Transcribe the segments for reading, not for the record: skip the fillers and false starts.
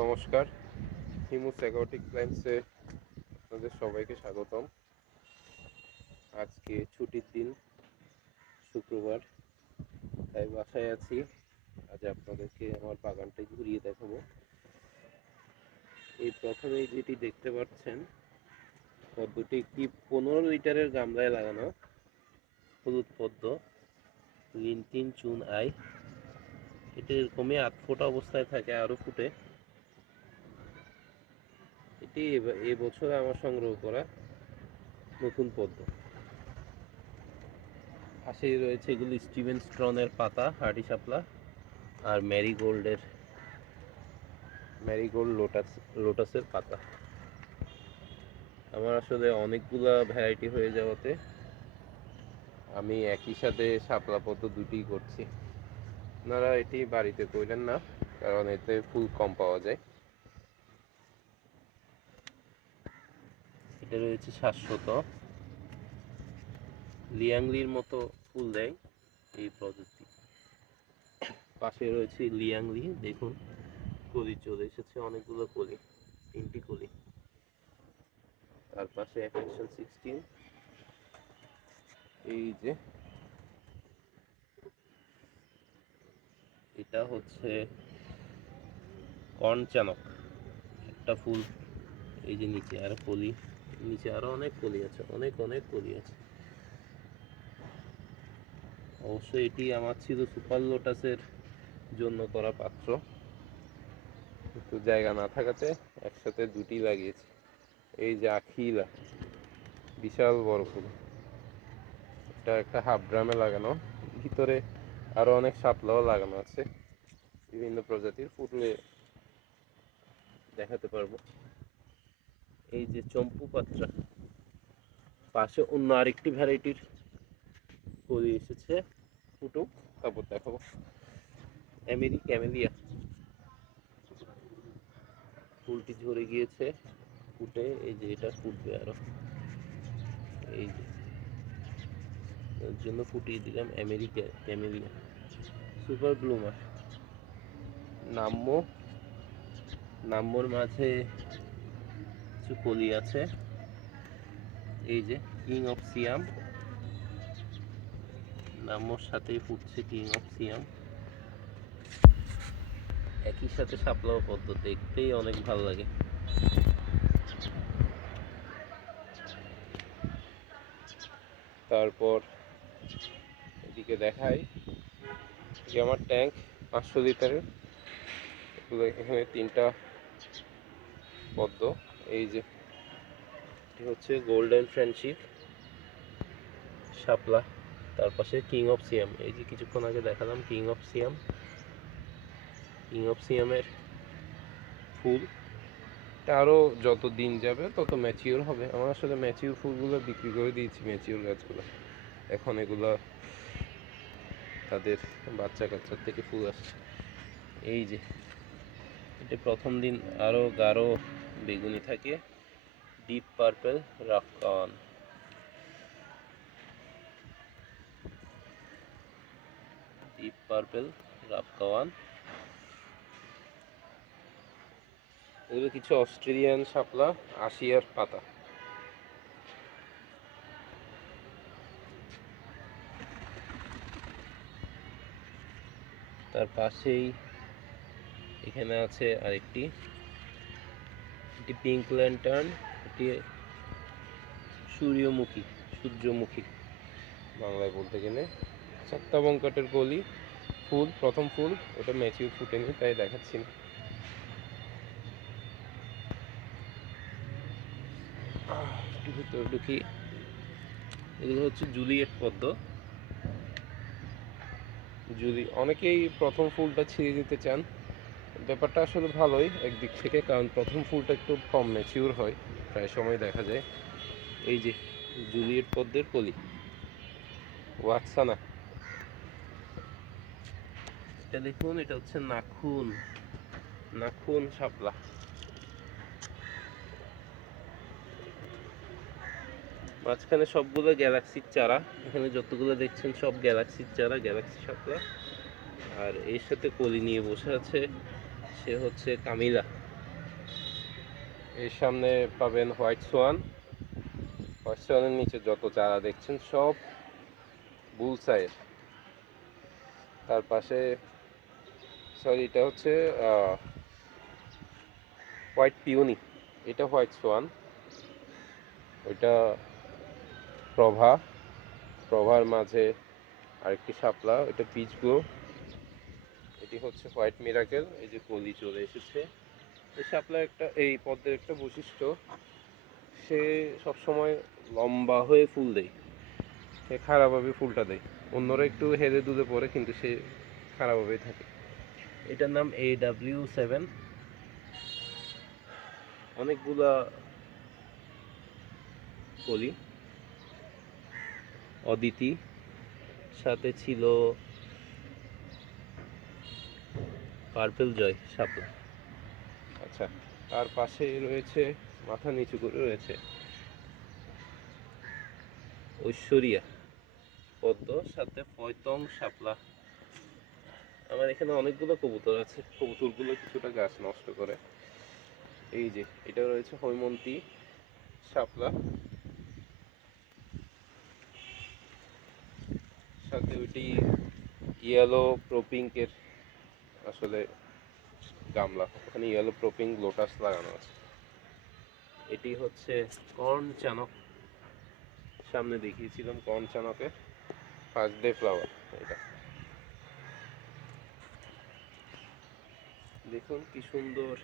নমস্কার, হিমুস অ্যাকোয়াটিক প্ল্যান্টসে আপনাদের সবাইকে স্বাগতম। আজকে ছুটির দিন, শুক্রবার, তাই বাসায় আছি। আজ আপনাদেরকে আমার বাগানটাই ঘুরিয়ে দেখাবো। এই প্রথমেই যেটি দেখতে পাচ্ছেন, পদ্মটি একটি 15 লিটারের গামলায় লাগানো হলুদ পদ্ম, লিনটিন চুন আই। এটি এরকমই 8 ফোঁটা অবস্থায় থাকে, আরও ফুটে। এটি এবছর আমার সংগ্রহ করা নতুন পদ্ম। পাশেই রয়েছে এগুলি স্টিভেন স্ট্রনের পাতা, হার্ডি শাপলা, আর ম্যারিগোল্ড লোটাসের পাতা। আমার আসলে অনেকগুলা ভ্যারাইটি হয়ে যাওয়াতে আমি একই সাথে শাপলা পদ্ম দুটিই করছি। আপনারা এটি বাড়িতে করলেন না, কারণ এতে ফুল কম পাওয়া যায়। এটা রয়েছে শাশ্বত, লিয়াংলির মতো ফুল দেয় এই প্রজাতি। পাশে রয়েছে লিয়াংলি, দেখুন কলি চলে এসেছে, অনেকগুলো কলি, 3টি কলি। তার পাশে অ্যাফেকশন 16, এই যে এটা হচ্ছে কর্ন চানক, একটা ফুল। এই যে নিচে আরো কলি, নিচে আরো অনেক কলি আছে, অনেক কলি আছে। অবশ্যই এটি আমার ছিল সুপার লোটাসের জন্য করা পাত্র, কিন্তু জায়গা না থাকাতে একসাথে দুটি লাগিয়েছি। এই যে আখিলা, বিশাল বড় ফুল। এটা একটা হাফ ড্রামে লাগানো, ভিতরে আরো অনেক শাপলাও লাগানো আছে, বিভিন্ন প্রজাতির। ফুটলে দেখাতে পারবো। এই যে চম্পু পাত্রা, পাশে অন্য আরেকটি ভ্যারাইটির কলি এসেছে, ফুটুক তারপর দেখাবো। ক্যামেলিয়া, ফুলটি ঝরে গিয়েছে, ফুটে এই যে এটা ফুটবে আরো, এই যে এর জন্য ফুটিয়ে দিলাম ক্যামেলিয়া। সুপার ব্লুমার, নাম্মোর মাঝে কিছু কলি আছে। এই যে কিং অফ সিয়াম, নাম্মোর সাথেই ফুটছে কিং অফ সিয়াম। একই সাথে শাপলাও পদ্ম, দেখতেই অনেক ভালো লাগে। তারপর এদিকে দেখাই, যে আমার ট্যাঙ্ক 500 লিটারের, এখানে 3টা পদ্ম। এই যে এটি হচ্ছে গোল্ডেন ফ্রেন্ডশিপ শাপলা, তার পাশে কিং অফ সিয়াম। এই যে কিছুক্ষণ আগে দেখালাম কিং অফ সিয়ামের ফুল। আরও যত দিন যাবে তত ম্যাচিওর হবে। আমার আসলে ম্যাচিওর ফুলগুলো বিক্রি করে দিয়েছি, ম্যাচিওর গাছগুলো। এখন এগুলো তাদের বাচ্চা কাচ্চার থেকে ফুল আসছে। এই যে এটা প্রথম দিন আরও গাঢ় বেগুনি থাকে, ডিপ পার্পল রাফকাওয়ান। এগুলো কিছু অস্ট্রেলিয়ান শাপলা, আশিয়ার পাতা। তার পাশেই এখানে আছে আরেকটি, এটি পিঙ্ক ল্যান্টার্ন, এটি সূর্যমুখী বাংলায় বলতে গেলে। 7টা বঙ্কাটের কলি, ফুল, প্রথম ফুল, ওটা ম্যাচিউর ফুটেনি তাই দেখাচ্ছি না। একটু ভিতরে ঢুকি। এগুলো হচ্ছে জুলিয়েট পদ্ম। অনেকেই প্রথম ফুলটা ছিঁড়ে দিতে চান, ব্যাপারটা আসলে ভালোই একদিক থেকে, কারণ প্রথম ফুলটা একটু কম ম্যাচিউর হয়, প্রায় সময় দেখা যায়। এই যে জুলিয়েট পদ্মের কলি, ওয়াকসানা। এটা দেখুন, এটা হচ্ছে নাখুন শাপলা। মাঝখানে সবগুলো গ্যালাক্সির চারা, এখানে যতগুলো দেখছেন সব গ্যালাক্সির চারা, গ্যালাক্সি শাপলা। আর এর সাথে কলি নিয়ে বসে আছে, সে হচ্ছে কামিলা। এর সামনে পাবেন হোয়াইট সোয়ান। হোয়াইট সোয়ানের নিচে যত চারা দেখছেন সব বুলসাইয়ের। তার পাশে সরি, এটা হচ্ছে হোয়াইট পিওনি, এটা হোয়াইট সোয়ান, ওইটা প্রভা, প্রভার মাঝে আরেকটি শাপলা, এটা পিচ গ্লো, এটি হচ্ছে হোয়াইট মিরাকেল। এই যে কলি চলে এসেছে। এই শাপলা একটা, এই পদ্মের একটা বৈশিষ্ট্য, সে সবসময় লম্বা হয়ে ফুল দেয়, সে খারাপভাবে ফুলটা দেয়। অন্যরা একটু হেলে দুলে পড়ে, কিন্তু সে খারাপভাবেই থাকে। এটার নাম AW7। অনেকগুলা কলি, অদিতি, সাথে ছিল পার্পেল জয় শাপলা। আচ্ছা, তার পাশে রয়েছে, মাথা নিচু করে রয়েছে ঐশ্বরিয়া পদ্ম, সাথে ফয়তং শাপলা। আমার এখানে অনেকগুলো কবুতর আছে, কবুতরগুলো কিছুটা গাছ নষ্ট করে। এই যে এটা রয়েছে হৈমন্তী শাপলা, সাথে ওইটি ইয়েলো প্রোপিঙ্কের আসলে গামলা, ওখানে ইয়েলো প্রোপিঙ্ক লোটাস লাগানো আছে। এটি হচ্ছে কর্ন চানক, সামনে দেখিয়েছিলাম কর্ন চানকে ফার্স্ট ডে ফ্লাওয়ার। এটা দেখুন কি সুন্দর,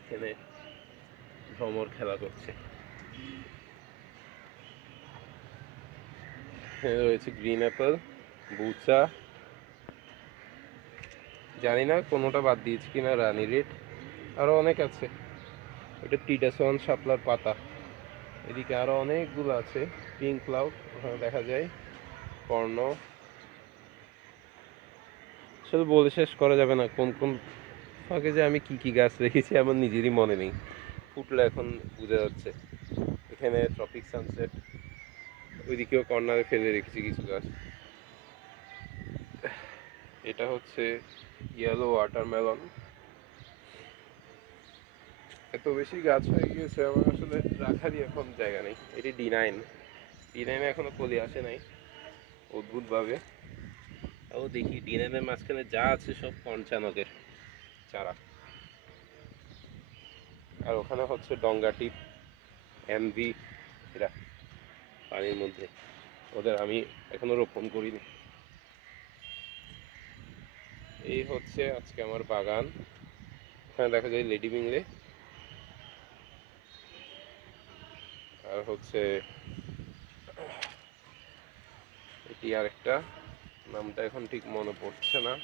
এখানে ভ্রমর খেলা করছে। এখানে রয়েছে গ্রিন অ্যাপেল, বুচা, জানি না কোনোটা বাদ দিয়েছি কিনা, রানী রেড, আরো অনেক আছে। এটা টিটাসন শাপলার পাতা। এদিকে আরো অনেকগুলো আছে, পিঙ্ক ক্লাউড ওখানে দেখা যায়, কর্ণ। আসলে বলে শেষ করা যাবে না কোন কোন ফাঁকে যে আমি কি কি গাছ রেখেছি আমার নিজেরই মনে নেই, ফুটলে এখন বোঝা যাচ্ছে। এখানে ট্রপিক সানসেট, ওইদিকেও কর্নারে ফেলে রেখেছি কিছু গাছ। এটা হচ্ছে ইয়েলো ওয়াটারমেলন। এত বেশি গাছ হয়ে গিয়েছে আমার আসলে রাখারই এখন জায়গা নেই। এটি D9 এখনো কলি আসে নাই অদ্ভুতভাবে। তাও দেখি D9 এর মাঝখানে যা আছে সব কঞ্চানকের চারা। আর ওখানে হচ্ছে ডঙ্গা টিপ, এমভি, এরা পানির মধ্যে, ওদের আমি এখনো রোপণ করিনি। এই হচ্ছে আজকে আমার বাগান। ওখানে দেখা যায় লেডি বিংলে, আর হচ্ছে এটি আরেকটা, নামটা এখন ঠিক মনে পড়ছে না।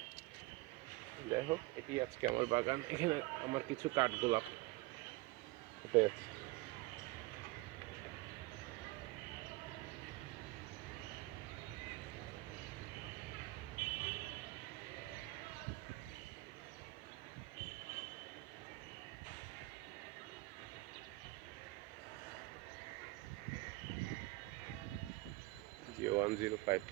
যাই হোক, এটি আজকে আমার বাগান। এখানে আমার কিছু কাঠগোলাপ ফুটে আছে। 105